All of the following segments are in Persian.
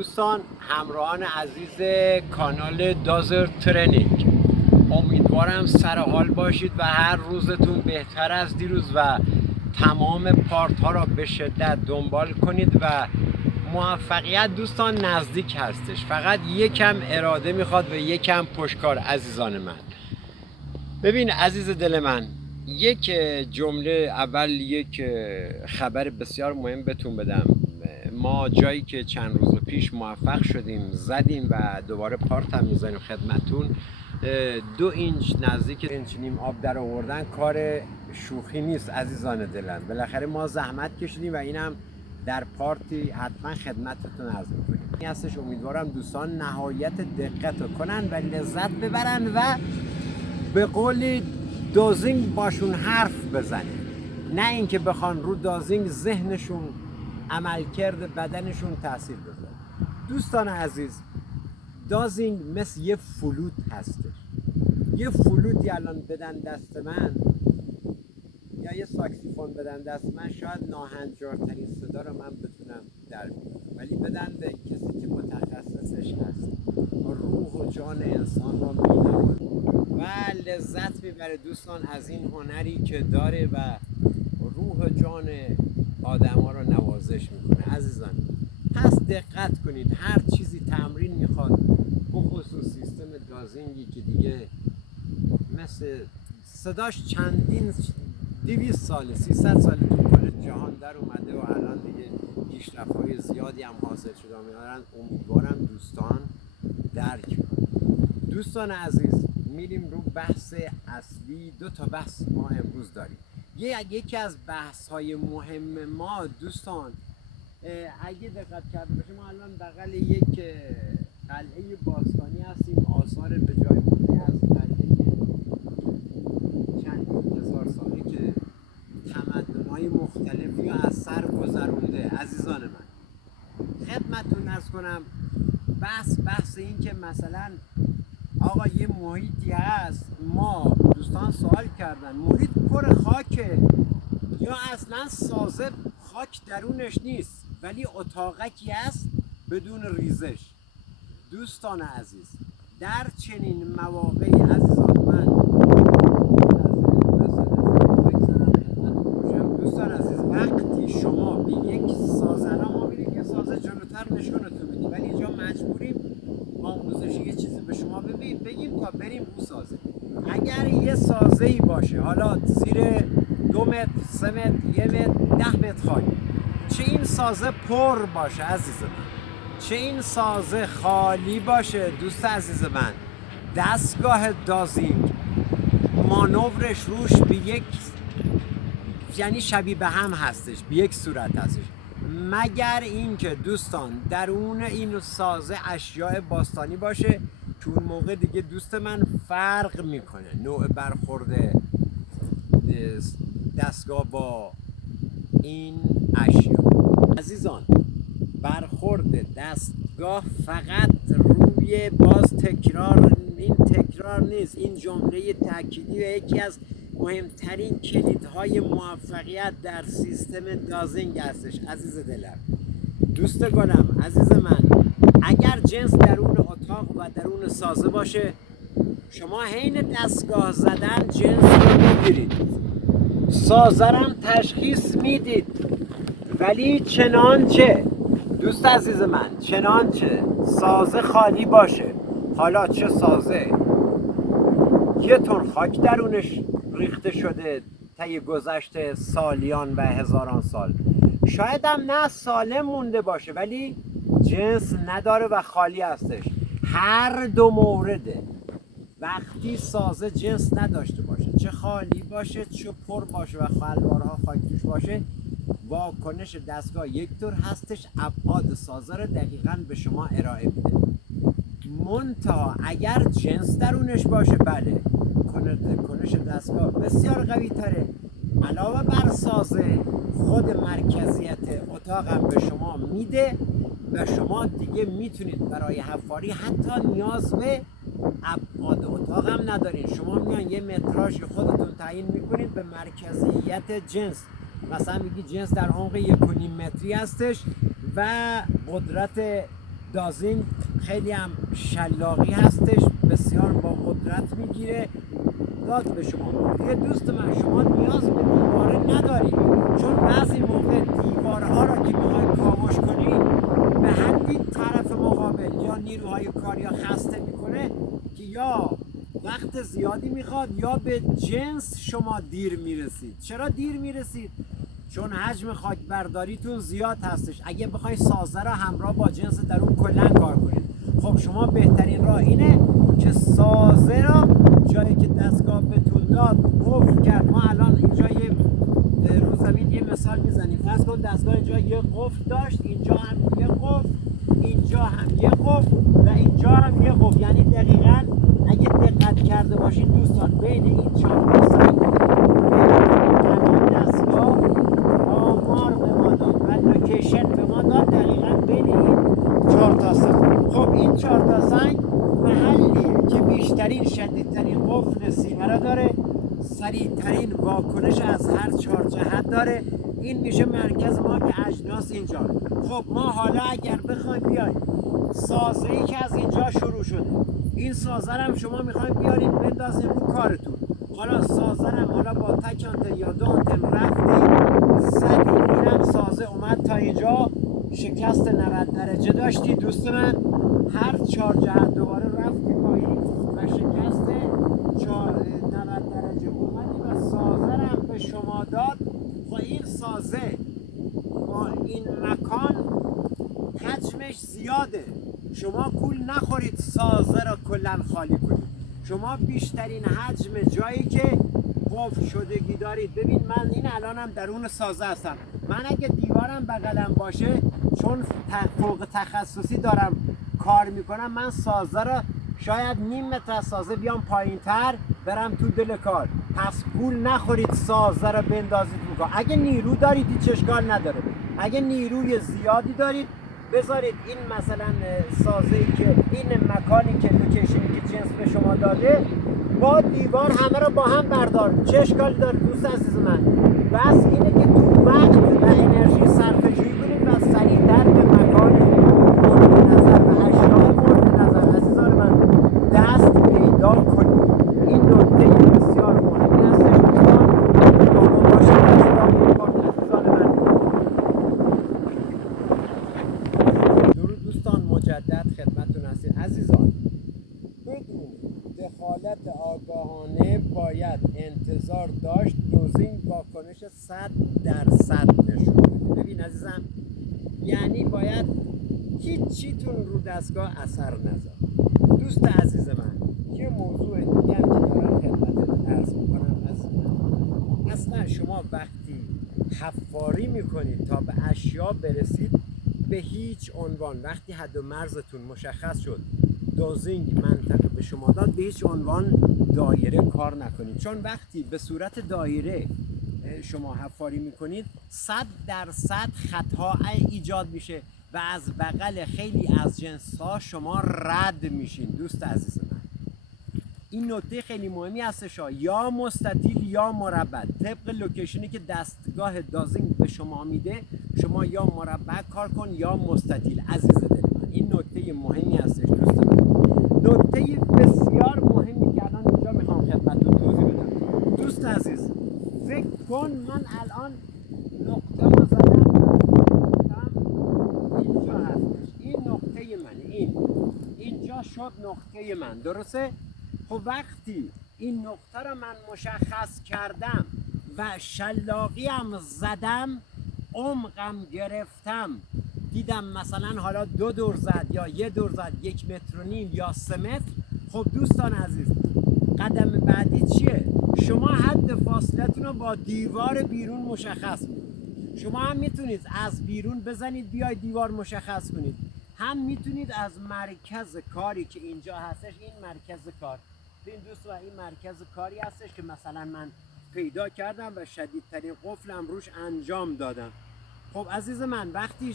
دوستان همراهان عزیز کانال دازر ترینینگ، امیدوارم سر حال باشید و هر روزتون بهتر از دیروز و تمام پارت ها را به شدت دنبال کنید و موفقیت دوستان نزدیک هستش. فقط یکم اراده میخواد و یکم پشتکار عزیزان من. ببین عزیز دل من، یک جمله اول یک خبر بسیار مهم بهتون بدم. ما جایی که چند روز پیش موفق شدیم زدیم و دوباره پارت هم میزنیم خدمتون، 2 اینچ نزدیک 1.5 اینچ آب در آوردن کار شوخی نیست عزیزان دلم. بالاخره ما زحمت کشیدیم و اینم در پارتی حتما خدمتتون عرض میکنیم. این هستش، امیدوارم دوستان نهایت دقت کنن و لذت ببرن و به قول دازینگ باشون حرف بزنه، نه اینکه بخوان رو دازینگ ذهنشون عملکرد بدنشون تاثیر بذاره. دوستان عزیز، دازینگ مثل یه فلوت هستش. یه فلوتی الان بدن دست من یا یه ساکسیفون بدن دست من، شاید ناهنجارترین صدا رو من بتونم در بیارم، ولی بدن به کسی که متخصصش هست روح و جان انسان رو می‌نوازه و لذت میبره دوستان از این هنری که داره و روح و جان آدم ها رو نوازش میکنه. عزیزان پس دقت کنید، هر چیزی تمرین میخواد، بخصوص سیستم دازینگی که دیگه مثل صداش چندین 200 سال 300 سال تو کل جهان در اومده و الان دیگه پیشرفت‌های زیادی هم حاصل شده میارن. امیدوارم دوستان درک کنید. دوستان عزیز، میریم رو بحث اصلی. 2 تا بحث ما امروز داریم. یکی از بحث های مهم ما دوستان، اگه دقت کرده باشیم، ما الان بغل یک قلعه باستانی هستیم، آثار به جای مونده از قلعه چند هزار ساله که تمدن‌های مختلفی رو از سر گذرونده. عزیزان من خدمتتون عرض کنم، بحث این که مثلا آقا یه محیطی هست، ما دوستان سوال کردن محیط پر خاکه یا اصلا سازه خاک درونش نیست ولی اتاقکی هست بدون ریزش. دوستان عزیز، در چنین مواقعی عزیزان من دوستان عزیز، وقتی شما به یک سازه، ما میریم یه سازه جلوتر نشونتون میدیم ولی اینجا مجبوریم آموزشی یه چیزی به شما بگیم تا بریم اون سازه. اگر یه سازه‌ای باشه، حالا زیر 2 متر 3 متر 1 متر 10 متر خاک، چه این سازه پر باشه عزیز من، چه این سازه خالی باشه دوست عزیز من، دستگاه دازینگ مانورش روش به یک، یعنی شبیه به هم هستش، به یک صورت هستش، مگر اینکه دوستان درون این سازه اشیاء باستانی باشه که اون موقع دیگه دوست من فرق میکنه نوع برخورد دستگاه با این اشیاء. عزیزان، برخورد دستگاه فقط روی باز تکرار، این تکرار نیست، این جمله تأکیدی و یکی از مهمترین کلیدهای موفقیت در سیستم دازینگ هستش. عزیز دلم، دوستگانم، عزیز من، اگر جنس درون اتاق و درون سازه باشه، شما حین دستگاه زدن جنس رو میگیرید، سازه هم تشخیص میدید، ولی چنانچه دوست عزیز من، چنانچه سازه خالی باشه، حالا چه سازه 1 تن خاک درونش ریخته شده طی گذشته سالیان و هزاران سال، شاید هم نه سالم مونده باشه ولی جنس نداره و خالی هستش. هر 2 مورده، وقتی سازه جنس نداشته باشه، چه خالی باشه چه پر باشه و خلوارها خاک توش باشه، واکنش دستگاه یک طور هستش، ابعاد سازه رو دقیقاً به شما ارائه میده. منتها اگر جنس درونش باشه، بله، کنش دستگاه بسیار قوی تره. علاوه بر سازه، خود مرکزیت اتاق هم به شما میده و شما دیگه میتونید برای حفاری حتی نیاز به ابعاد اتاق هم ندارین. شما میان یه متراژ خودتون تعیین میکنید به مرکزیت جنس، مثلا میگی جنس در عمق 1.5 متری هستش و قدرت دازینگ خیلی هم شلاقی هستش، بسیار با قدرت میگیره داد به شما. دیگه دوست من شما نیاز به دیواره ندارید، چون بعضی موقع دیوارها را که میخواید کاوش کنید به حدی طرف مقابل یا نیروهای کاری یا خسته میکنه که یا وقت زیادی میخواد یا به جنس شما دیر میرسید. چرا دیر میرسید؟ چون حجم خاک برداریتون زیاد هستش. اگه بخواید سازه را همراه با جنس در اون کلا کار کنید، خب شما بهترین راه اینه که سازه را جایی که دستگاه بهتون داد قفل کرد. ما الان اینجا یه رو زمین یه مثال میزنیم. فرض کن دستگاه اینجا یه قفل داشت، اینجا هم یه قفل، اینجا هم یه قفل و اینجا هم یه قفل. یعنی دقیقاً اگه دقت کرده باشید دوستان بین این 4 تا سنگ دستگاه آمار به ما داد و لوکیشن به ما داد دقیقاً بین این 4 تا سنگ. خب این 4 تا سنگ محلیه که بیشترین شدیدترین قفل سینه را داره، سریعترین واکنش از هر 4 جهت داره. این میشه مرکز ما که اجناس اینجا. خب ما حالا اگر بخوایم بیایم سازه‌ای که از اینجا شروع شده، این سازه هم شما میخوایم بیارید بندازید رو کارتون. حالا سازه هم حالا با تک آنتن یا 2 آنتن رفتی زدی، اینم سازه اومد تا اینجا، شکست 90 درجه داشتی دوست من، هر 4 جهت دوباره رفتی پایین و شکست 90 درجه اومدی و سازه هم به شما داد. و این سازه با این مکان حجمش زیاده، شما گول نخورید سازه را کلا خالی کنید. شما بیشترین حجم جایی که قفل شدگی دارید. ببین من این الانم درون سازه هستم، من اگه دیوارم بغلم باشه چون فوق تخصصی دارم کار میکنم، من سازه را شاید نیم متر از سازه بیام پایین تر برم تو دل کار. پس گول نخورید سازه را بندازید رو کار. اگه نیرو دارید هیچ اشکال نداره، اگه نیروی زیادی دارید بذارید این مثلا سازه‌ای که این مکانی که لوکیشنی که جنس به شما داده با دیوار همه رو با هم بردار، چه اشکالی داره دوست عزیز من؟ بس اینه که تو وقت و انرژی صرفه‌جویی کنید و سریع‌تر به مکان مورد نظر و اشیاء مورد نظر عزیزان من دست پیدا کنید. این نکته بسیار مهمی هستش دوستان. با باشید عزیزان من. درود دوستان، مجدد خدمتتون هستیم. عزیزان بدون دخالت آگاهانه باید انتظار داشت دوزینگ واکنش 100% نشون بده. ببین عزیزم، یعنی باید هیچیتون رو دستگاه اثر نذاره. دوست عزیز من یه موضوع دیگه هم که دارم خدمتتون عرض میکنم عزیزم، اصلا شما وقتی حفاری میکنید تا به اشیا برسید به هیچ عنوان وقتی حد و مرزتون مشخص شد دوزینگ منطقه به شما داد به هیچ عنوان دایره کار نکنید، چون وقتی به صورت دایره شما حفاری میکنید 100% خطا ایجاد میشه و از بغل خیلی از جنس ها شما رد میشین. دوست عزیز من این نکته خیلی مهمی هستش، یا مستطیل یا مربع. طبق لوکیشنی که دستگاه دازینگ به شما میده شما یا مربع کار کن یا مستطیل. عزیز دل من این نکته مهمی هستش دوست من. نکته بسیار مهمی که الان اینجا میخوام خدمتتون توضیح بدم. دوست عزیز فکر کن من الان نقطه رو زدم اینجا هستش، این نقطه منه، اینجا شد نقطه من، درسته؟ خب وقتی این نقطه رو من مشخص کردم و شلاقیم زدم، عمقم گرفتم، دیدم مثلا حالا 2 دور زد یا 1 دور زد، 1.5 متر یا 3 متر. خب دوستان عزیز قدم بعدی چیه؟ شما حد فاصلتون رو با دیوار بیرون مشخص کنید. شما هم میتونید از بیرون بزنید بیای دیوار مشخص کنید، هم میتونید از مرکز کاری که اینجا هستش، این مرکز کار، این دوست و این مرکز کاری هستش که مثلا من پیدا کردم و شدیدترین قفلم روش انجام دادم. خب عزیز من وقتی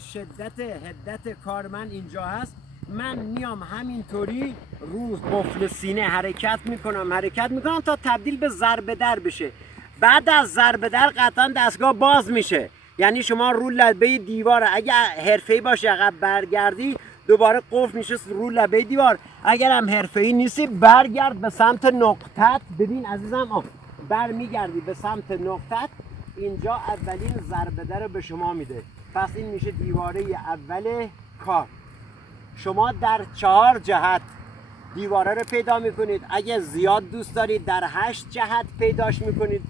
حدت کار من اینجا هست، من میام همینطوری رو قفل سینه حرکت میکنم تا تبدیل به ضربه در بشه. بعد از ضربه در قطعا دستگاه باز میشه، یعنی شما رو لبه دیوار اگه حرفه‌ای باشه عقب برگردی دوباره قفل میشه رو لبه دیوار. اگر هم حرفه‌ای نیستی برگرد به سمت نقطت. ببین عزیزم، برمیگردی به سمت نقطت، اینجا اولین ضربه رو به شما میده. پس این میشه دیواره اول کار. شما در 4 جهت دیواره رو پیدا میکنید. اگه زیاد دوست دارید در 8 جهت پیداش میکنید،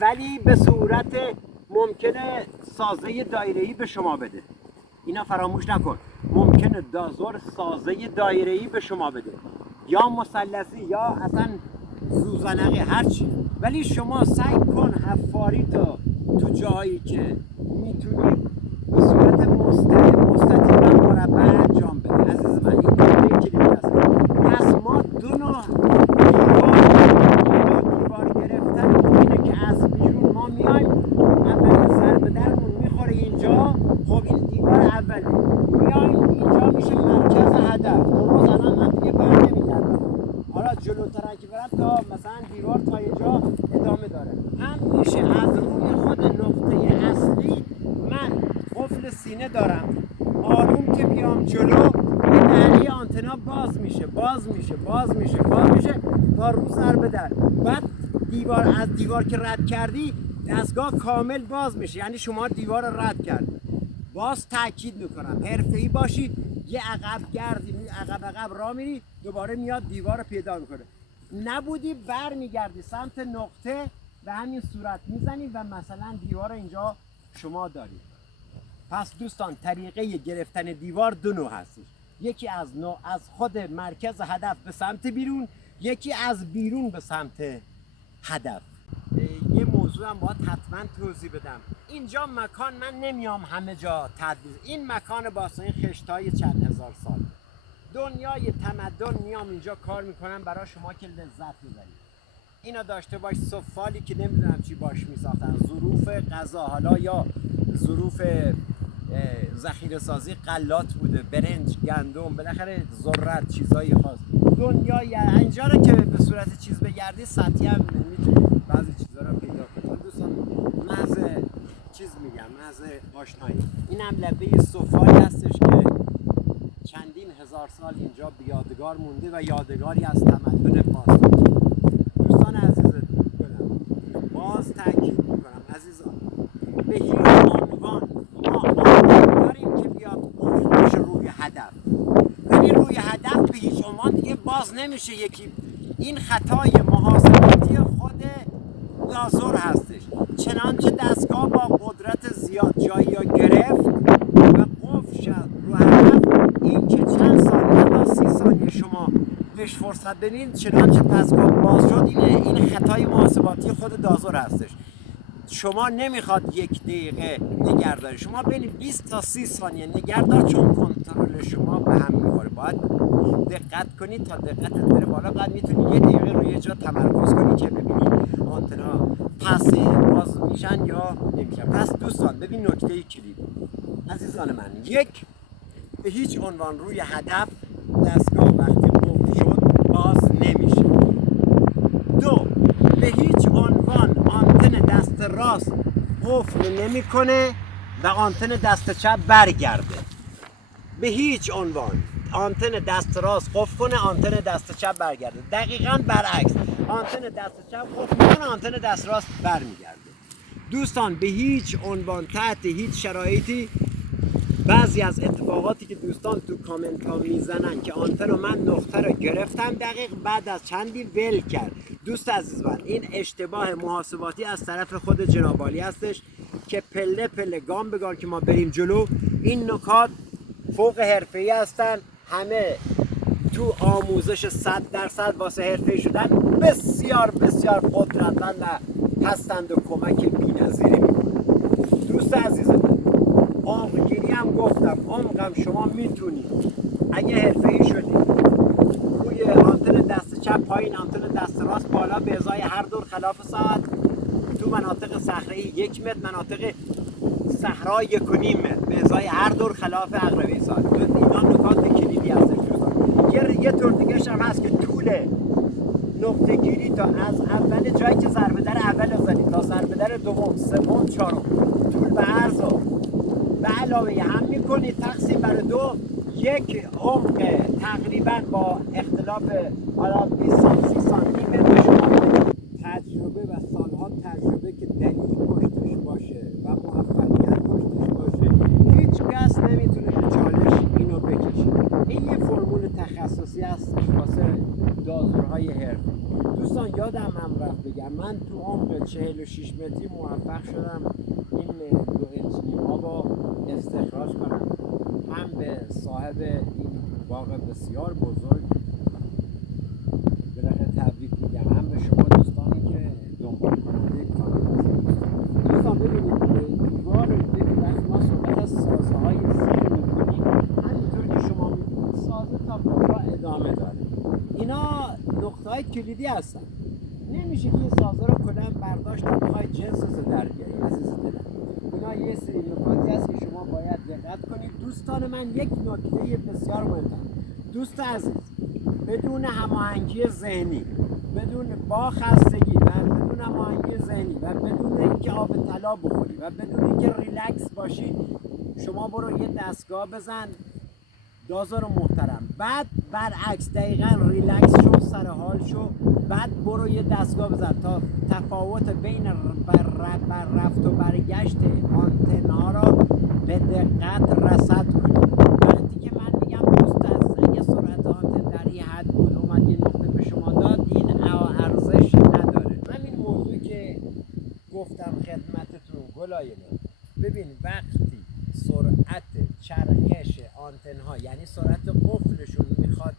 ولی به صورت ممکنه سازه دایره‌ای به شما بده. اینا فراموش نکن، ممکنه دازور سازه دایره‌ای به شما بده، یا مثلثی یا اصلا زوزنقی، هرچی. ولی شما سعی کن حفاری تو جایی که میتونی به صورت مستطیل و مربع انجام بده. عزیز من، این نکته کلیدی است. پس ما دو نوع دیوار گرفتن اینه که از بیرون ما میایم، اولین ضربه درمون میخوره اینجا. خب این دیوار اولی، میایم اینجا میشه مرکز هدف. درست الان من دیگه بر نمیگردم، حالا جلوتر که برم تا مثلا دیوار تا اینجا ادامه داره. هم میشه از روی خود نقطه اصلی من قفل سینه دارم، آروم که بیام جلو این دهنه آنتنا باز میشه تا رو ضربه در. بعد از دیوار که رد کردی دستگاه کامل باز میشه، یعنی شما دیوار رو رد کردی. باز تاکید میکنم حرفه‌ای باشی، یه عقب گردی عقب راه میری، دوباره میاد دیوار رو پیدا میکنه. نبودی برمیگردی سمت نقطه، به همین صورت میزنی و مثلا دیوار اینجا شما داری. پس دوستان، طریقه گرفتن دیوار دو نوع هستش. یکی از خود مرکز هدف به سمت بیرون، یکی از بیرون به سمت هدف. یه موضوع هم باید حتما توضیح بدم. اینجا مکان من نمیام همه جا تدریس. این مکان باستانی خشتای چند هزار سال دنیای تمدن میام اینجا کار میکنم برای شما که لذت میبرید. اینا داشته باش سفالی که نمیدونم چی باش میساختن، ظروف غذا، حالا یا ظروف ذخیره سازی غلات بوده، برنج، گندم، بالاخره ذرت، چیزایی خاص. دنیای اینجا رو که به صورت چیز بگردی سطحی هم میتونید بعضی چیزا رو پیدا کنید. دوستان محض چیز میگم، محض آشنایی. این هم لبه سفالی هستش که چندین هزار سال اینجا به یادگار مونده و یادگاری از تمدن باستان. دوستان عزیز گلم، باز تاکید میکنم عزیزان، به هیچ عنوان ما داریم که بیاد بشه روی هدف، ولی روی هدف به هیچ عنوان دیگه باز نمیشه. یکی این خطای محاسباتی خود لازور هستش، چنانچه دستگاه با قدرت زیاد جایی یا گرفت و قفل شد رو هدف. این که چند ثانیه تا 30 ثانیه شما بهش فرصت بدین چنانچه دستگاه باز شد، این خطای محاسباتی خود دازور هستش. شما نمیخواد 1 دقیقه نگهداری، شما بین 20 تا 30 ثانیه نگهدار، چون کنترل شما به هم میخوره. باید دقت کنید تا دقتت بره بالا. بعد میتونی 1 دقیقه روی جا تمرکز کنی که ببینی آنتنا پس باز میشن یا نمیشن. پس دوستان ببین نکته کلید عزیزان من، 1، به هیچ عنوان روی هدف دستگاه وقتی قفل شد باز نمیشه. 2، به هیچ عنوان آنتن دست راست قفل نمیکنه و آنتن دست چپ برگرده. به هیچ عنوان آنتن دست راست قفل کنه، آنتن دست چپ برگرده. دقیقاً برعکس، آنتن دست چپ قفل میکنه، آنتن دست راست برمیگرده. دوستان به هیچ عنوان تحت هیچ شرایطی، بعضی از اتفاقاتی که دوستان تو کامنت ها میزنن که آنتن رو من نقطه رو گرفتم دقیق بعد از چندی ول کرد. دوست عزیز من، این اشتباه محاسباتی از طرف خود جناب عالی هستش که پله پله گام به گام که ما بریم جلو. این نکات فوق حرفه‌ای هستن، همه تو آموزش 100% واسه حرفه‌ای شدن بسیار بسیار قدرتمند هستند و کمک بی‌نظیری میکنن. دوست عزیز من، عمق‌گیری هم گفتم، عمقم شما میتونید اگه حرفه‌ای شدید روی آنتن دست چپ پایین، آنتن دست راست بالا، به ازای هر دور خلاف ساعت تو مناطق صخره‌ای 1 متر، مناطق صحرا 1.5 متر، به ازای هر دور خلاف عقربه ساعت. اینا نکات کلیدی هستش دوستان. یه طور دیگه هم هست که طول نقطه گیری تا از اول جایی که ضربه در اول زدید تا ضربه در دوم، سوم، چهارم، طول به عرض به علاوه هم میکنید تقسیم بر 2، یک عمق تقریبا با اختلاف حالا 20 سانتی 30 سانتی متر شما تجربه و سالها تجربه که دلیل پشتش باشه و موفقیت پشتش باشه، هیچ کس نمیتونه به چالش اینو بکشه. این یه فرمول تخصصی هست واسه دازورهای حرفی. دوستان یادم هم رفت بگم، من تو عمق 46 متری موفق شدم این 2 اینچ نیم آب استخراج کنم. هم به صاحب این باغ بسیار بزرگ بالاخره تبریک میگم، هم به شما دوستانی که دنبال کننده کانال هستید. دوستان ببینید دیوار ببینید وقتی ما صحبت از سازه های زیر میکنیم، همینطور که شما میبینید سازه تا کجا ادامه داره. اینا نقطه های کلیدی هستن. نمیشه که این سازه رو کلا برداشت تا بخواید جنسش در بیارید. عزیز دلم اینا یه سری نکاتی هست که شما باید دقت کنید. دوستان من یک نکته بسیار مهم، دوست عزیز، بدون هماهنگی ذهنی، بدون با خستگی و بدون هماهنگی ذهنی و بدون اینکه آب طلا بخوری و بدون اینکه ریلکس باشی، شما برو یه دستگاه بزن دازار محترم، بعد برعکس دقیقا ریلکس شو، سر حال شو، بعد برو یه دستگاه بزن تا تفاوت بین بر رفت و برگشت آنتن ها را به دقت رصد کنی. وقتی که من میگم دوست عزیز اگه سرعت آنتن در این حد بود اومد یه نقطه به شما داد، این ارزش نداره. همین موضوعی که گفتم خدمتتون گلایه، ببین وقتی سرعت چرخش آنتن ها یعنی سرعت قفلشون میخواد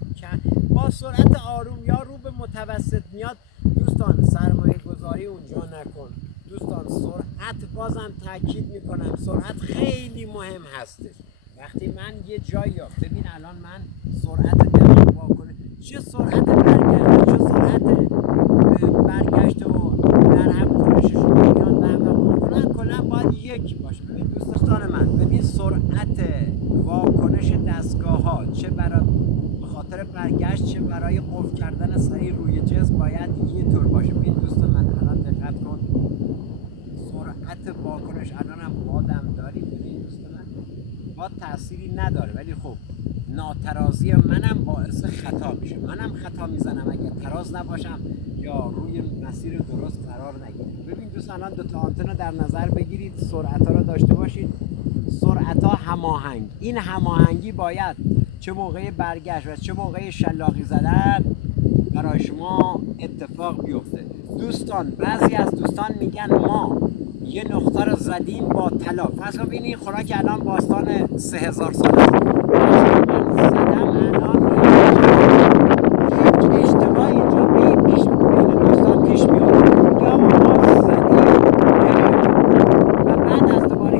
با سرعت آروم یا رو به متوسط میاد، دوستان سرمایه گذاری اونجا نکن. دوستان سرعت، بازم تاکید میکنم سرعت خیلی مهم هستش. وقتی من یه جایی ببین الان من سرعت دقیق واکنه، چه سرعت برگشت چه سرعت برگشت و در هم کنششون میان به هم واکنن کلا باید یک باشه. ببین دوستان من، ببین سرعت واکنش دستگاه ها چه برای خاطر برگشت چه برای قفل کردن سریع روی جنس باید یه طور باشه. ببین دوستان من الان دقت کن، سرعت واکنش الان هم بادم داری. ببین دوستان من باد تأثیری نداره، ولی خب ناترازی منم باعث خطا میشه، منم خطا میزنم اگه تراز نباشم یا روی مسیر درست قرار نگیرم. ببین دوستان الان 2 تا آنتن رو در نظر بگیرید، سرعت ها رو داشته باشید، سرعت ها هماهنگ. این هماهنگی باید چه موقع برگشت و چه موقع شلاقی زدن برای شما اتفاق بیفته. دوستان بعضی از دوستان میگن ما یه نقطه رو زدیم با طلا، پس ببینید خوراک الان باستان 3000 ساله من زدم الان یک اشتباه اینجا بین دوستان پیش میاد یا ما زدیم و بعد از دوباره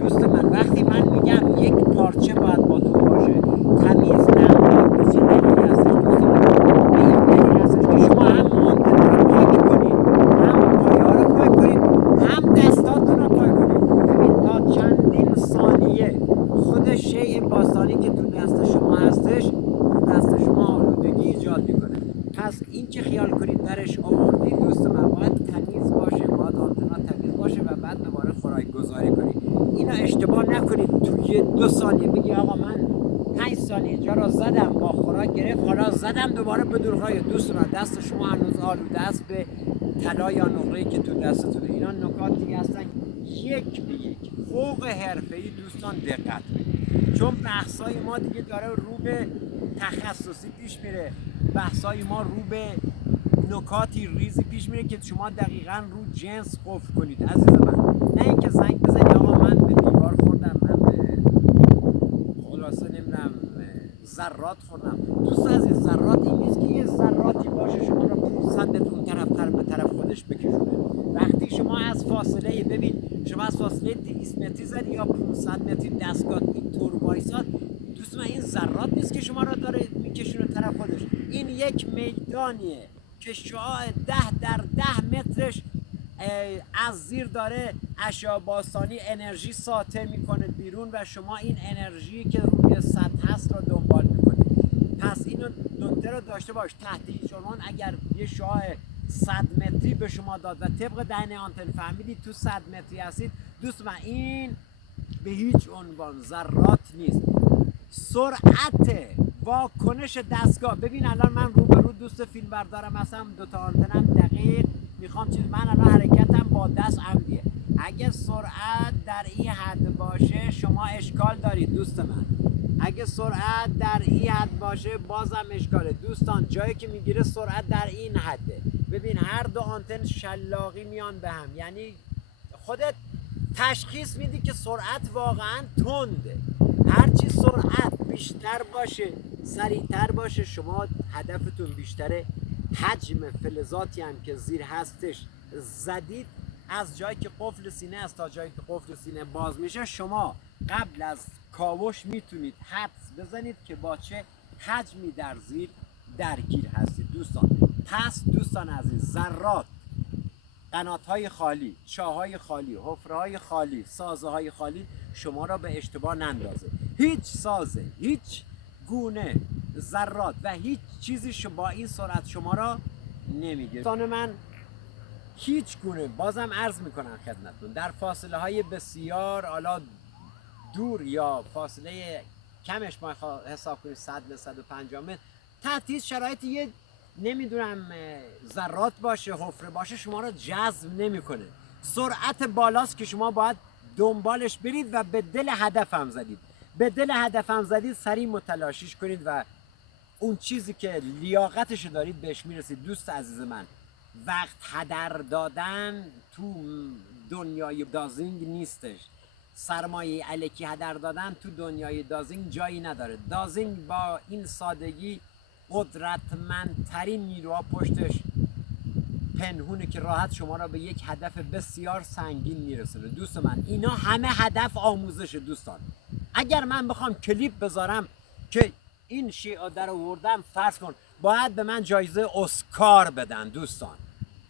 دوست من وقتی من میگم یک پارچه باید با تو باشه تمیز نمک به چه دلیلی هستش دوست من؟ به این دلیل هستش که شما هم آنتن رو پاک کنید، هم پایه ها رو پاک کنید، هم دستاتون رو پاک کنید. ببین تا چندین ثانیه خود شیء باستانی که تو دست شما هستش دست شما آلودگی ایجاد میکنه. پس این که خیال کنید درش آوردید دوست من باید تمیز باشه، باید آنتنا تمیز باشه و بعد دوباره خوراک گذاری کنید. اینا اشتباه نکنید توی 2 ثانیه بگی آقا من 5 ثانیه اینجا را زدم با خوراک گرفت حالا زدم دوباره به دورهای. دوست من دست شما هنوز آلوده است به طلا یا نقره‌ای که تو دستتونه. اینا نکاتی هستن یک به یک فوق حرفه‌ای. دوستان دقت کنید چون بحثای ما دیگه داره رو به تخصصی پیش میره، بحثای ما رو به نکاتی ریزی پیش میره که شما دقیقاً رو جنس قفل کنید عزیز من. نه اینکه زنگ بزنی آقا من به دیوار خوردم، من به خلاصه نمیدونم ذرات خوردم. دوست عزیز ذرات این نیست که یه ذراتی باشه شما رو 500 متر اون طرف به طرف خودش بکشونه. وقتی شما از فاصله ببین شما از فاصله 200 متری زدی یا 500 متری دستگاه اینطور وایساد، دوست من این ذرات نیست که شما رو داره میکشونه طرف خودش. این یک میدانیه که شعاع 10 در 10 مترش از زیر داره اشعه باستانی انرژی ساطع میکنه بیرون و شما این انرژی که روی سطح هست رو دنبال میکنید. پس اینو نکته رو داشته باش. تحت هیچ عنوان اگر یه شعاع 100 متری به شما داد و طبق دهن آنتن فهمیدید تو 100 متری هستید، دوست من این به هیچ عنوان ذرات نیست. سرعت واکنش دستگاه، ببین الان من روبرو دوست فیلم بردارم هستم، دوتا آنتنم دقیق میخوام چیز، من الان حرکتم با دست عمدیه. اگه سرعت در این حد باشه شما اشکال دارید دوست من، اگه سرعت در این حد باشه بازم اشکاله. دوستان جایی که میگیره سرعت در این حده، ببین هر دو آنتن شلاقی میان به هم، یعنی خودت تشخیص میدی که سرعت واقعا تنده. هرچی سرعت بیشتر باشه، سریعتر باشه، شما هدفتون بیشتره. حجم فلزاتی هم که زیر هستش زدید، از جایی که قفل سینه است تا جایی که قفل سینه باز میشه، شما قبل از کاوش میتونید حدس بزنید که با چه حجمی در زیر درگیر هستید دوستان. پس دوستان عزیز، ذرات، قنات‌های خالی، چاهای خالی، حفره‌های خالی، سازه‌های خالی شما را به اشتباه نندازه. هیچ سازه، هیچ گونه ذرات و هیچ چیزی با این سرعت شما را نمیگیره. دوستان من هیچ گونه، بازم عرض میکنم خدمتتون، در فاصله های بسیار حالا دور یا فاصله کمش ما حساب کنیم 100 به 150 متر، تحت هیچ شرایطی یه نمیدونم ذرات باشه، حفره باشه، شما را جذب نمیکنه. سرعت بالاست که شما باید دنبالش برید و به دل هدف هم زدید، به دل هدف هم زدید سریع متلاشیش کنید و اون چیزی که لیاقتش دارید بهش میرسید. دوست عزیز من، وقت هدر دادن تو دنیای دازینگ نیستش، سرمایه الکی هدر دادن تو دنیای دازینگ جایی نداره. دازینگ با این سادگی قدرتمندترین نیروها پشتش پنهونه که راحت شما را به یک هدف بسیار سنگین میرسونه. دوست من اینا همه هدف آموزش دوستان. اگر من بخوام کلیپ بذارم که این شیء در آوردم، فرض کن باید به من جایزه اسکار بدن دوستان.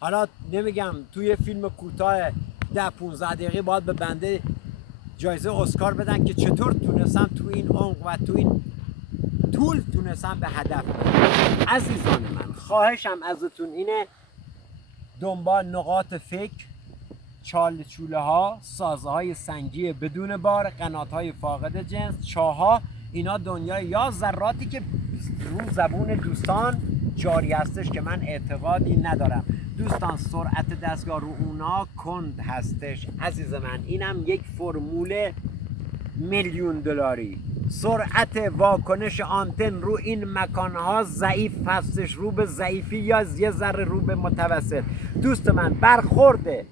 حالا نمیگم توی فیلم کوتاه 10-15 دقیقه باید به بنده جایزه اسکار بدن که چطور تونستم تو این عمق و تو این طول تونستم به هدف برسم. عزیزان من، خواهشم ازتون اینه دنبال نقاط فکر، چاله ها، سازه های سنگی بدون بار، قنات های فاقد جنس، چاها، اینا دنیای یا ذراتی که رو زبون دوستان جاری هستش که من اعتقادی ندارم. دوستان سرعت دستگاه رو اونا کند هستش عزیز من، اینم یک فرمول میلیون دلاری. سرعت واکنش آنتن رو این مکانها ضعیف هستش، رو به ضعیفی یا یه ذره رو به متوسط. دوست من، برخورده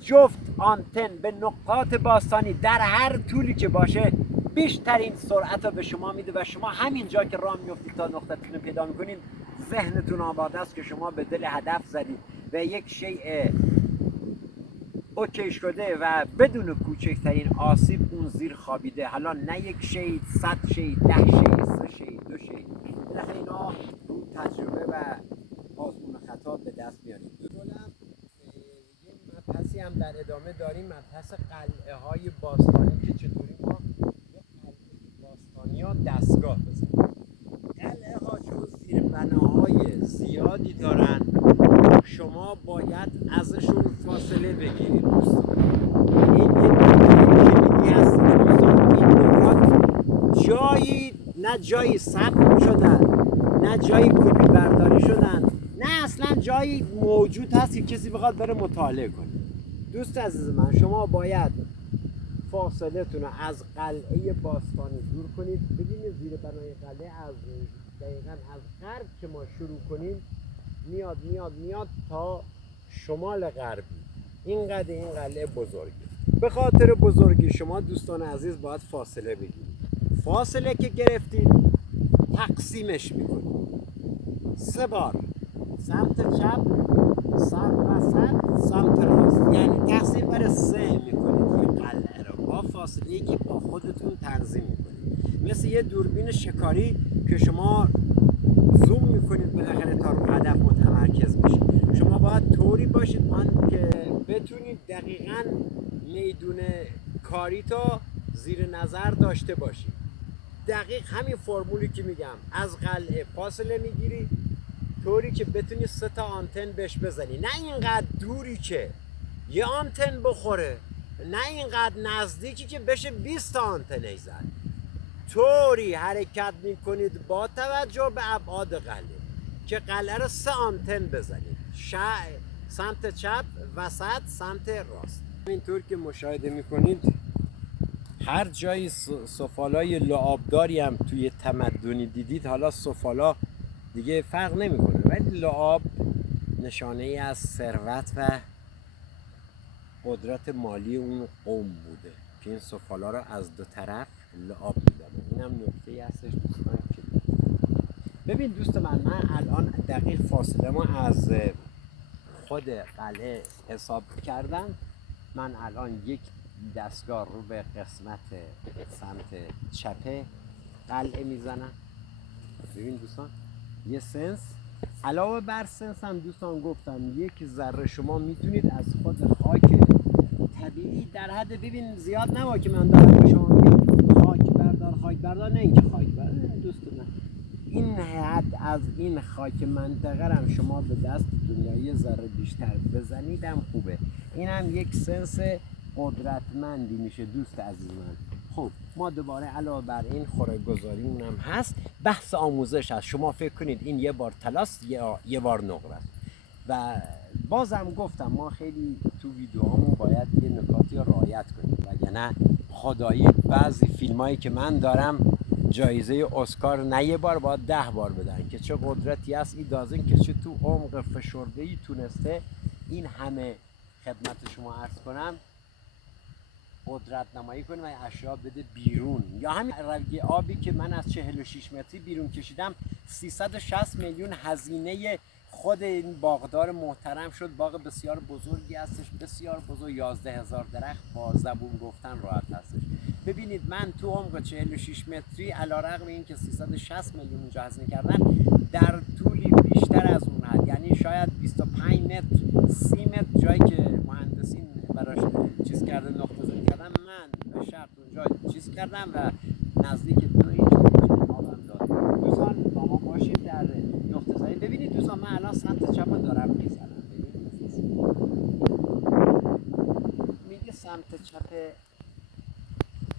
جفت آنتن به نقاط باستانی در هر طولی که باشه بیشترین سرعت رو به شما میده و شما همینجا که راه میفتید تا نقطتون رو پیدا میکنید ذهنتون آباد است که شما به دل هدف زدید و یک شیء اوکی شده و بدون کوچکترین آسیب اون زیر خوابیده. حالا نه یک شی، 100 شی، 10 شی، 3 شی، 2 شی، بالاخره اینا رو تجربه و آزمون و خطا به دست میارید. یه مبحثی هم در ادامه داریم، مبحث قلعه های باستانی که چطوری ما یه قلعه باستانی ها دستگاه بزنیم. قلعه ها چون زیر بناهای زیادی دارن شما باید ازشون فاصله بگیرید دوستان. این یه نکته کلیدی هست دوستان. این نکات جایی نه جایی ثبت شدن، نه جایی کپی برداری شدن، نه اصلا جایی موجود هست که کسی بخواد بره مطالعه کنه. دوست عزیز من، شما باید فاصله تون رو از قلعه باستانی دور کنید. ببینید زیر بنای قلعه از دقیقاً از غرب که ما شروع کنیم میاد میاد میاد تا شمال غربی. اینقدر این قلعه بزرگه. به خاطر بزرگی شما دوستان عزیز باید فاصله بگیرید. فاصله که گرفتید تقسیمش میکنید 3 بار، سمت چپ، سمت وسط، سمت راست، یعنی تقسیم بر 3 میکنید این قلعه رو با فاصله که با خودتون تنظیم میکنید. مثل یه دوربین شکاری که شما زوم میکنید بالاخره تا رو هدف متمرکز بشید. شما باید طوری باشید که بتونید دقیقاً میدون کاری تا زیر نظر داشته باشید. دقیق همین فرمولی که میگم، از قلعه فاصله میگیری طوری که بتونی 3 تا آنتن بهش بزنی، نه اینقدر دوری که یه آنتن بخوره نه اینقدر نزدیکی که بشه 20 تا آنتن زد. طوری حرکت میکنید با توجه به ابعاد قلعه که قلعه رو 3 آنتن بزنید، سمت چپ، وسط، سمت راست. اینطور که مشاهده میکنید هر جایی سفالای لعابداری هم توی تمدنی دیدید، حالا سفالا دیگه فرق نمیکنه، ولی لعاب نشانه ای از ثروت و قدرت مالی اون قوم بوده که این سفالا رو از دو طرف لعاب میدادن. این هم نکته هستش دوستان که ببین دوست من الان دقیق فاصله ما از خود قلعه حساب کردم. من الان یک دستگاه رو به قسمت سمت چپ قلعه میزنم. ببین دوستان یه سنس، علاوه بر سنس هم دوستان گفتم یک ذره شما میتونید از خود خاک طبیعی در حد، ببین زیاد نما که من دارم به شما میگم خاک بردار، نه اینکه خاک بردار دوست من، این حد از این خاک منطقه هم شما به دست دنیا یه ذره بیشتر بزنیدم خوبه. این هم یک سنس قدرتمندی میشه دوست عزیز من. خب ما دوباره علاوه بر این خوره‌گذاریمون هم هست، بحث آموزش هست. شما فکر کنید این یه بار طلاست یه بار نقره است. و بازم گفتم ما خیلی تو ویدیوهامون باید یه نکاتی رو رعایت کنیم، وگرنه خدایی بعضی فیلمایی که من دارم جایزه اسکار نه یه بار باید 10 بار بدن که چه قدرتی است این دازن که چه تو عمق فشرده‌ای تونسته این همه خدمت شما عرض کنم قدرت نمایی کنه و اشیا بده بیرون. یا همین رگ آبی که من از 46 متری بیرون کشیدم 360 میلیون هزینه خود این باغدار محترم شد. باغ بسیار بزرگی هستش، بسیار بزرگ، 11,000 درخت، با زبون گفتن راحت هستش. ببینید من تو عمق 46 متری علیرغم اینکه 360 میلیون اونجا هزینه کردن در طولی بیشتر از اون حد، یعنی شاید 25 متر 30 متر جایی که مهندسین براش چیز کرده نقطه زنی کردن من به شرط اونجا چیز کردم و نزدیک 2 اینچ آبم داد. دوستان با ما باشید در نقطه زنی. ببینید دوستان من الان سمت چپ دارم میزنم، میگه سمت چپ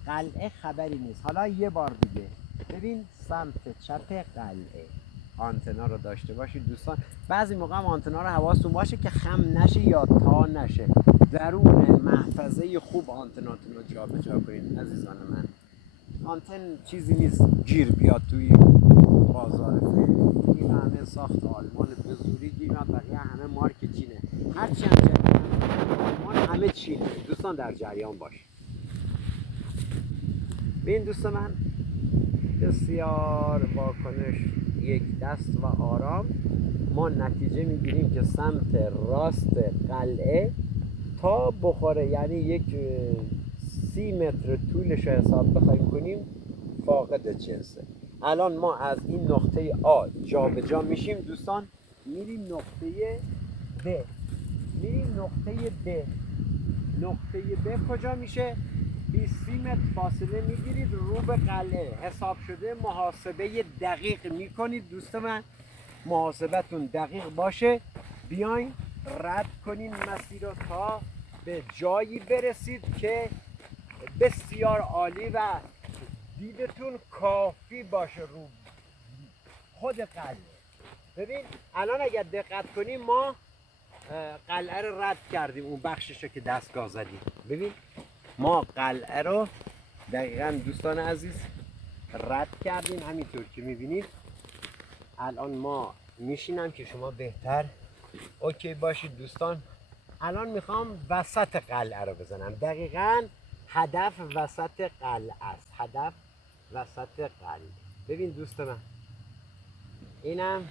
قلعه خبری نیست. حالا یه بار دیگه ببین سمت چپ قلعه آنتنا رو داشته باشید دوستان. بعضی موقع هم آنتنا رو حواستون باشه که خم نشه یا تا نشه، درون محفظه خوب آنتناتون رو جا به جا کنید عزیزان من. آنتن چیزی نیست گیر بیاد توی بازار فعلی، این همه ساخت آلمان به زوری گیر میاد، بقیه همه مارک چینه، هرچی هم آلمان همه چینه. دوستان در جریان باشید. ببین دوست من بسیار واکنش یک دست و آرام ما نتیجه میگیریم که سمت راست قلعه تا بخوره، یعنی یک 30 متر طولش حساب بخوایم کنیم فاقد جنسه. الان ما از این نقطه آ جا به جا میشیم دوستان، میریم نقطه ب. نقطه ب کجا میشه؟ 20 متر فاصله میگیرید رو به قلعه، حساب شده. محاسبه دقیق میکنید دوست من، محاسبتون دقیق باشه، بیاین رد کنین مسیر رو تا به جایی برسید که بسیار عالی و دیدتون کافی باشه رو خود قلعه. ببین الان اگر دقت کنیم ما قلعه رو رد کردیم، اون بخشش رو که دستگاه زدیم. ببین ما قلعه رو دقیقا دوستان عزیز رد کردیم، همینطور که میبینید. الان ما میشینم که شما بهتر اوکی باشید دوستان. الان میخوام وسط قلعه رو بزنم، دقیقا هدف وسط قلعه است، هدف وسط قلعه. ببین دوست من اینم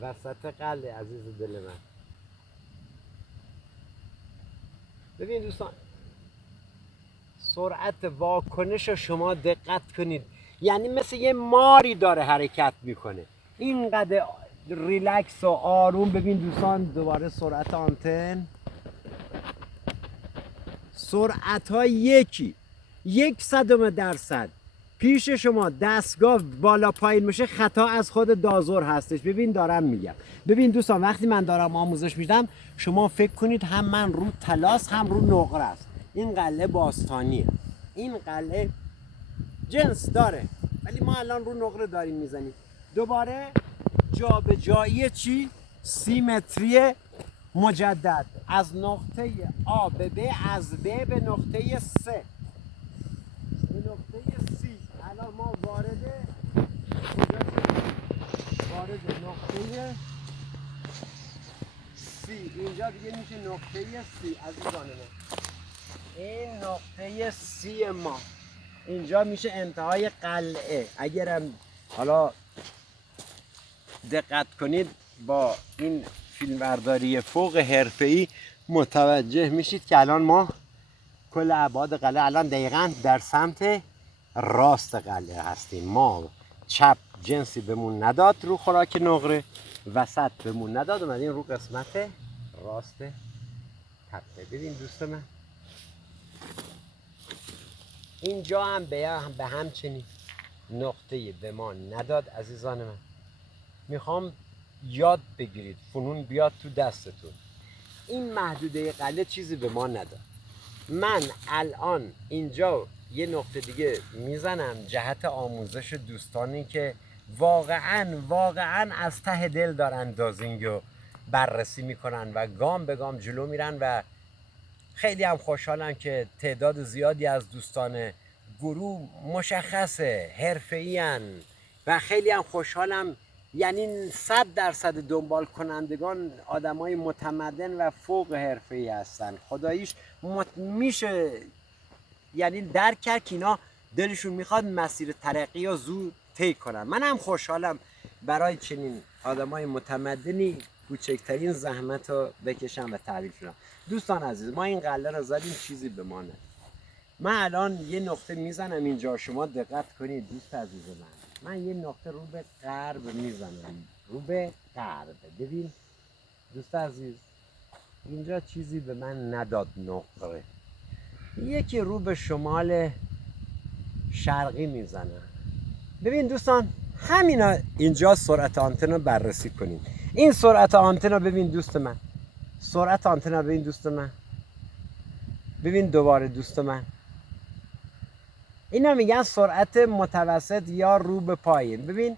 وسط قلعه عزیز دل من. ببین دوستان سرعت واکنش شما دقت کنید، یعنی مثل یه ماری داره حرکت میکنه، اینقدر ریلکس و آروم. ببین دوستان دوباره سرعت آنتن، سرعت های 1/100 درصد پیش شما دستگاه بالا پایین میشه خطا از خود دازور هستش. ببین دارم میگم. ببین دوستان وقتی من دارم آموزش میدم شما فکر کنید هم من رو طلاست هم رو نقره است. این قلعه باستانیه، این قلعه جنس داره ولی ما الان رو نقره داریم میزنیم. دوباره جابجایی چی؟ سیمتری مجدد از نقطه A به B، از B به نقطه C به نقطه C. الان ما وارد نقطه C، اینجا دیگه میشه نقطه C عزیزان من. این نقطه C ما اینجا میشه انتهای قلعه. اگرم حالا دقت کنید با این فیلمبرداری فوق حرفه‌ای متوجه میشید که الان ما کل ابعاد قلعه الان دقیقاً در سمت راست قلعه هستیم. ما چپ جنسی بهمون نداد رو خوراک نقره، وسط بهمون نداد، اومدیم رو قسمت راست تپه. ببین دوست من اینجا هم به همچنین نقطه به ما نداد. عزیزان من میخوام یاد بگیرید، فنون بیاد تو دستتون. این محدوده قلعه چیزی به ما نداد. من الان اینجا یه نقطه دیگه میزنم جهت آموزش دوستانی که واقعا از ته دل دارن دازینگ رو بررسی میکنن و گام به گام جلو میرن و خیلی هم خوشحالم که تعداد زیادی از دوستان گروه مشخصه حرفه‌این و خیلی هم خوشحالم. یعنی 100% دنبال کنندگان آدمای متمدن و فوق حرفه‌ای هستن. خداییش میشه یعنی درک کرد که اینا دلشون میخواد مسیر ترقی رو زود طی کنن. من هم خوشحالم برای چنین آدمای متمدنی کوچکترین زحمت رو بکشم و تحویل شدم. دوستان عزیز ما این قلعه رو زدیم چیزی به ما نداد. من الان یه نقطه میزنم اینجا، شما دقت کنید دوست عزیز من یه نقطه رو به غرب میزنم، رو به غرب. ببین دوست عزیز اینجا چیزی به من نداد نقره. یکی رو به شمال شرقی میزنم. ببین دوستان همینا اینجا سرعت آنتن رو بررسی کنید. این سرعت آنتن رو ببین دوست من، سرعت آنتن رو ببین دوست من، ببین دوباره دوست من. اینا میگن سرعت متوسط یا رو به پایین. ببین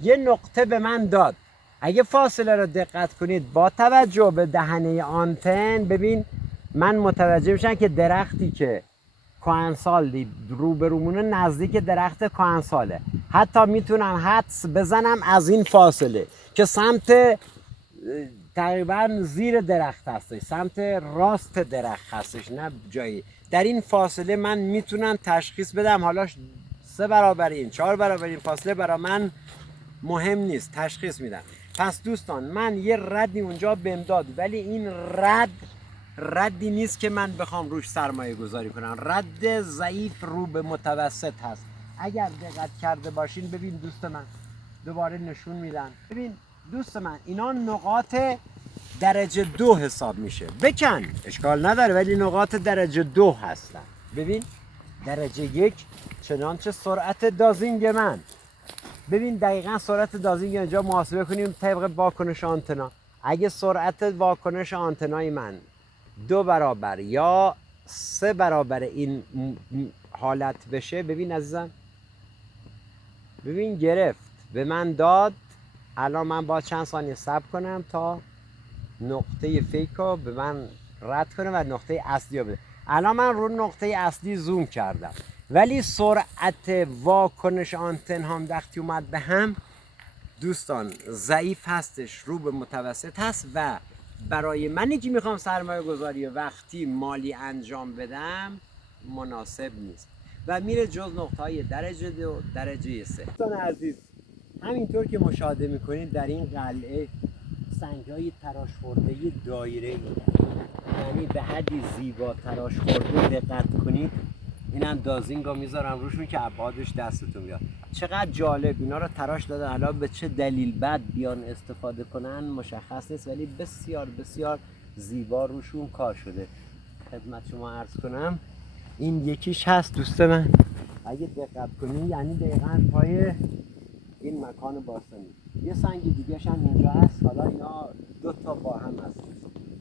یه نقطه به من داد. اگه فاصله رو دقت کنید با توجه به دهنه آنتن ببین من متوجه میشم که درختی که کهنسال روبرومونه نزدیک درخت کهنساله. حتی میتونم حدس بزنم از این فاصله که سمت تقریبا زیر درخت هستش، سمت راست درخت هستش، نه جایی. در این فاصله من میتونم تشخیص بدم. حالا 3 برابر این 4 برابر این فاصله برای من مهم نیست، تشخیص میدم. پس دوستان من یه ردی اونجا بهم داد ولی این ردی نیست که من بخوام روش سرمایه گذاری کنم. رد ضعیف رو به متوسط هست. اگر دقت کرده باشین ببین دوست من دوباره نشون میدن. ببین دوست من اینا نقاط درجه 2 حساب میشه. بکن اشکال نداره ولی نقاط درجه 2 هستن. ببین درجه 1 چنانچه سرعت دازینگ من. ببین دقیقا سرعت دازینگ اینجا محاسبه کنیم طبق واکنش آنتنا. اگه سرعت واکنش آنتنای من 2 برابر یا 3 برابر این حالت بشه، ببین عزیزم ببین گرفت به من داد. الان من با چند ثانیه صبر کنم تا نقطه فیک رو به من رد کنه و نقطه اصلی رو بده. الان من رو نقطه اصلی زوم کردم ولی سرعت واکنش آنتن هم وقتی اومد به هم دوستان ضعیف هستش، رو به متوسط هست و برای منی که میخوام سرمایه گذاری وقتی مالی انجام بدم مناسب نیست و میره جز نقطه های درجه 2 درجه 3. دوستان عزیز همینطور که مشاهده میکنید در این قلعه سنگ‌های تراش خورده دایره‌ای، یعنی به حدی زیبا تراش خورده. دقت کنید اینم دازینگ رو میذارم روشون که ابعادش دستتون بیاد. چقدر جالب اینا رو تراش دادن. حالا به چه دلیل بعد بیان استفاده کنن مشخص نیست ولی بسیار بسیار زیبا روشون کار شده. خدمت شما عرض کنم این یکیش هست دوست من. اگه دقت کنی یعنی دقیقاً پای این مکان باستانی. یه سنگ دیگه هم اینجا هست، حالا اینا دو تا با هم هست.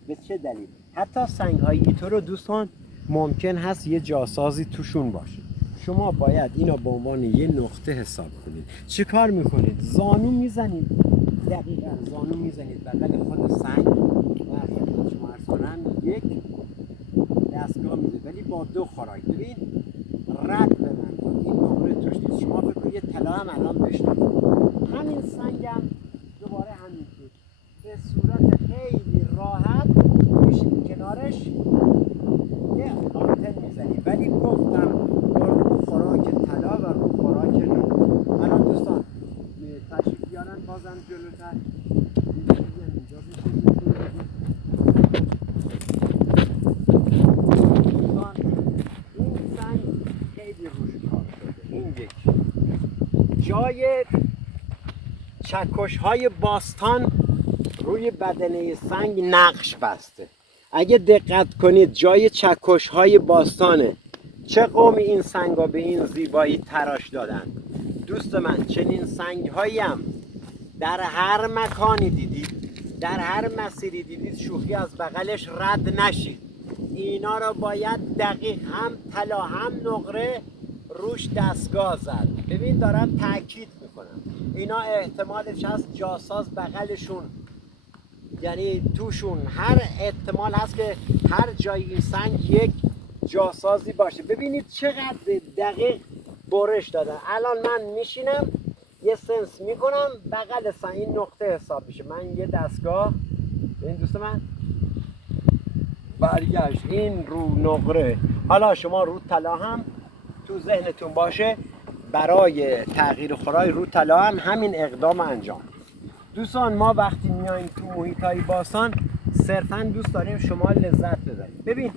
به چه دلیل؟ حتی سنگ های ایتو رو دوستان ممکن هست یه جاسازی توشون باشه. شما باید اینو به عنوان یه نقطه حساب کنید. چه کار میکنید؟ زانو میزنید، دقیقاً زانو میزنید بغل خود سنگ و خدمت شما عرض کنم یک دستگاه میده ولی با دو خوراک. ببین رد بزن، این نقره توش نیست. شما فکر کنید یه طلا هم الان بشنید، همین سنگم دوباره همینطور به صورت خیلی راحت میشید کنارش یه آنتن میزنی، ولی گفتم با رو خوراک طلا و رو خوراک نور. الان دوستان تشریف بیارن بازم جلوتر اینجا این سنگ خیلی روش کار شده. این یک جای چکش های باستان روی بدنه سنگ نقش بسته. اگه دقت کنید جای چکش های باستانه. چه قومی این سنگا به این زیبایی تراش دادن؟ دوست من چنین سنگ هایی هم در هر مکانی دیدید، در هر مسیری دیدید، شوخی از بغلش رد نشید. اینا رو باید دقیق هم طلا هم نقره روش دستگاه زد. ببین دارم تاکید میکنم، اینا احتمالش هست جاساز بغلشون، یعنی توشون هر احتمال هست که هر جای این سنگ یک جاسازی باشه. ببینید چقدر دقیق برش دادن. الان من میشینم یه سنس میکنم بغل سنگ این نقطه حساب میشه. من یه دستگاه، این دوست من برگشت این رو نقره. حالا شما رو طلا هم تو ذهنتون باشه، برای تغییر خوراک رو طلا هم همین اقدام انجام. دوستان ما وقتی میایم تو محیطای باستان صرفا دوست داریم شما لذت ببرید. ببین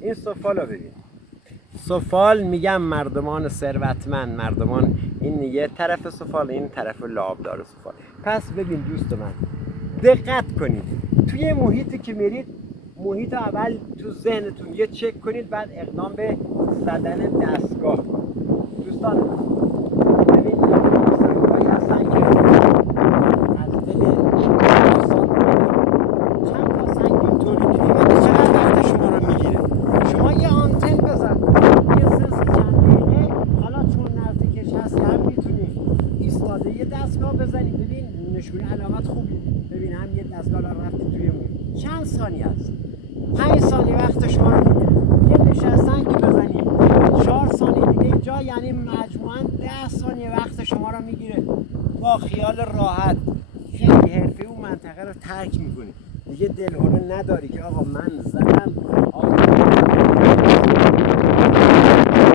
این سفال رو ببین. سفال میگم مردمان ثروتمند، مردمان، این یه طرف سفال این طرف لابدار سفال. پس ببین دوست من دقت کنید توی محیطی که میرید، محیط اول تو ذهنتون یه چک کنید، بعد اقدام به زدن دستگاه کنید. دوستان ببین سنگ‌هایی هستن که از دل باستان چند تا سنگ اینطوری می‌دید و چقدر وقت شما رو میگیره. شما یه آنتن بزن، یه سنس چند دقیقه، حالا چون نزدیکش هستی هم میتونی ایستاده یه دستگاه بزنی. ببین نشونه علامت خوبی. ببین هم یه دستگاه رو رفتی توی محیط. چند ثانیه است؟ 5 ثانیه وقت شما رو میگیره. یه نشستن که بزنیم 4 ثانیه دیگه اینجا، یعنی مجموعاً 10 ثانیه وقت شما رو میگیره. با خیال راحت خیلی حرفه‌ای اون منطقه رو ترک میکنی. دیگه دلهره نداری که آقا من زدم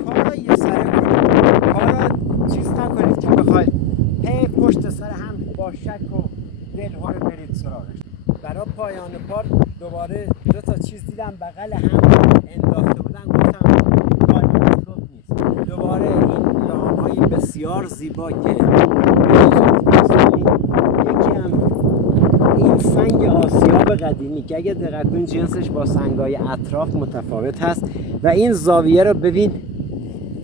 کارا یه سره کنید، کارا چیز نکنید که بخواید هی پشت سر هم با شک و دلهره برید سراغش. برای پایان پارک دوباره 2 تا چیز دیدم بغل هم انداخته بودن، گفتم کاری مطلوب نیست. دوباره این لام‌های بسیار زیبا که یکی هم این سنگ آسیاب قدیمی که اگه دقت کنید جنسش با سنگ‌های اطراف متفاوت هست و این زاویه رو ببین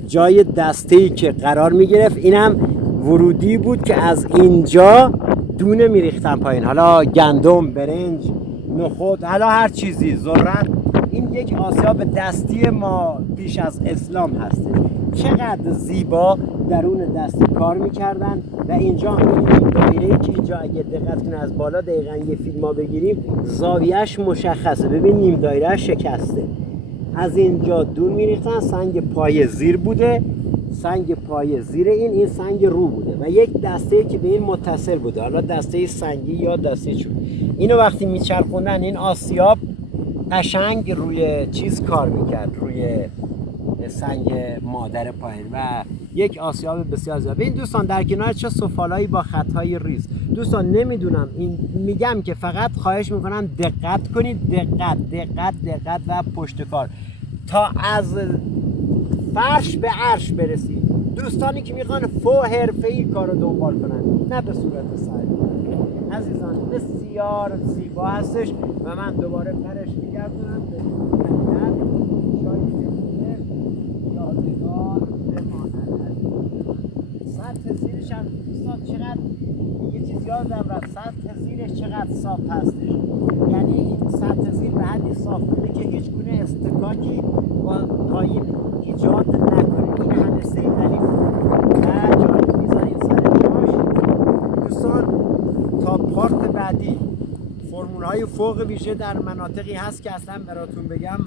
جای دسته‌ای که قرار می‌گرفت، اینم ورودی بود که از اینجا دونه میریختن پایین، حالا گندم، برنج، نخود، حالا هر چیزی، ذرت. این یک آسیاب دستی ما پیش از اسلام هست. چقدر زیبا درون دستی کار میکردن و اینجا این دایره‌ای که اینجا اگه دقت کنید از بالا دقیقاً یه فیلم بگیریم زاویهش مشخصه. ببین نیم دایره شکسته. از اینجا دون میریختن، سنگ پای زیر بوده، سنگ پای زیر این سنگ رو بوده و یک دسته که به این متصل بوده، حالا دسته سنگی یا دسته چوب. اینو وقتی میچرخوندن این آسیاب قشنگ روی چیز کار میکرد، روی سنگ مادر پایین و یک آسیاب بسیار زیبا. این دوستان در کنار چه سفالایی با خطهای ریز. دوستان نمیدونم، این میگم که فقط خواهش میکنم دقت کنید، دقت و پشتکار تا از فرش به عرش برسید. دوستانی که میخوان حرفه‌ای کارو دنبال کنن نه به صورت ساده. عزیزان بسیار زیبا هستش و من دوباره برش میگردونم به شاید یادگار بماند. هم دوستان چقدر یه چیز یادم رفت، سطح زیرش چقدر صاف هستش. یعنی این سطح زیر به حدی صاف بوده که هیچ گونه استکاکی با پایین ایجاد نکنه. این همه صیقلی و جالب میذاریم سر جاش. دوستان تا پارت بعدی فرمول های فوق ویژه در مناطقی هست که اصلا براتون بگم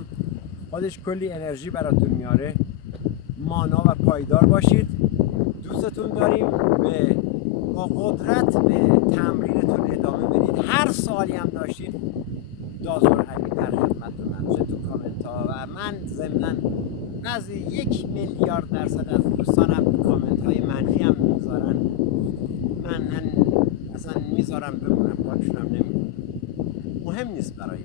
خودش کلی انرژی براتون میاره. مانا و پایدار باشید. دوستتون داریم. با قدرت به تمرینتون ادامه بدید. هر سوالی هم داشتید دازور علی در خدمتتونم، چه تو کامنت ها و من ضمناً نزدیک 1 میلیارد درصد از دوستانم کامنت های منفی هم میذارن. من اصلا میذارم بمونم، پاکشونم نمیکنم، مهم نیست برای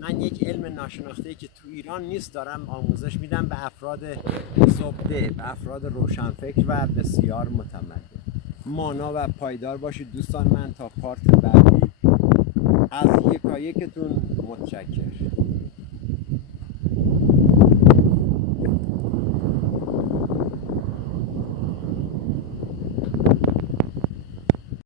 من یک علم ناشناخته‌ای که تو ایران نیست دارم آموزش میدم به افراد زبده، به افراد روشنفکر و بسیار متمدن. مانا و پایدار باشید دوستان. من تا پارت بعدی از یکایکتون متشکرم.